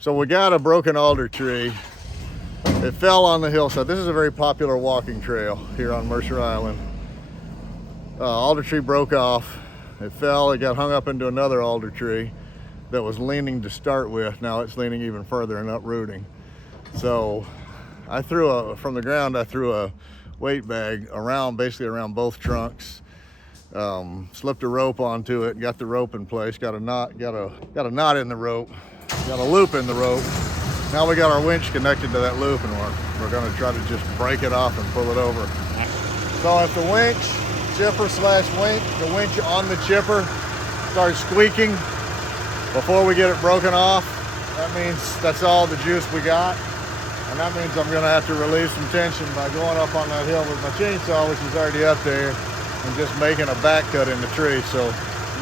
So we got a broken alder tree. It fell on the hillside. This is a very popular walking trail here on Mercer Island. Alder tree broke off. It fell, it got hung up into another alder tree that was leaning to start with. Now it's leaning even further and uprooting. So from the ground, I threw a weight bag basically around both trunks. Slipped a rope onto it, got the rope in place, got a knot in the rope, got a loop in the rope. Now we got our winch connected to that loop, and we're gonna try to just break it off and pull it over. So if the winch on the chipper starts squeaking before we get it broken off, that means that's all the juice we got. And that means I'm gonna have to relieve some tension by going up on that hill with my chainsaw, which is already up there, and just making a back cut in the tree, so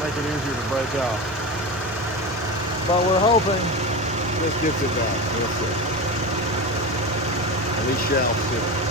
make it easier to break off. But we're hoping this gets it done. We'll see. At least shall see.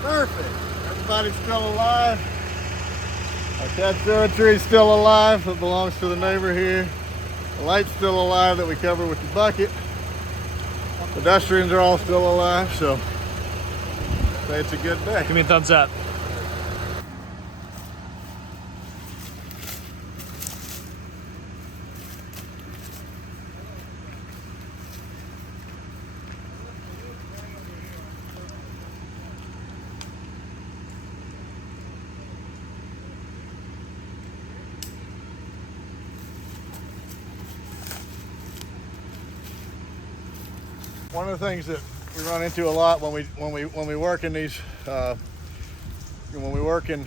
Perfect. Everybody's still alive. Our Katsura tree is still alive. It belongs to the neighbor here. The light's still alive that we cover with the bucket. Pedestrians are all still alive, so say it's a good day. Give me a thumbs up. One of the things that we run into a lot when we work in these when we work in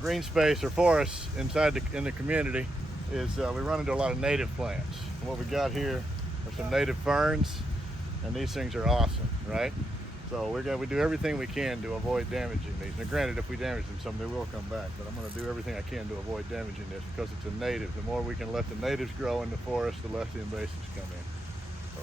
green space or forests in the community is we run into a lot of native plants. And what we got here are some native ferns, and these things are awesome, right? So we do everything we can to avoid damaging these. Now granted, if we damage them some, they will come back, but I'm going to do everything I can to avoid damaging this because it's a native. The more we can let the natives grow in the forest, the less the invasives come in. So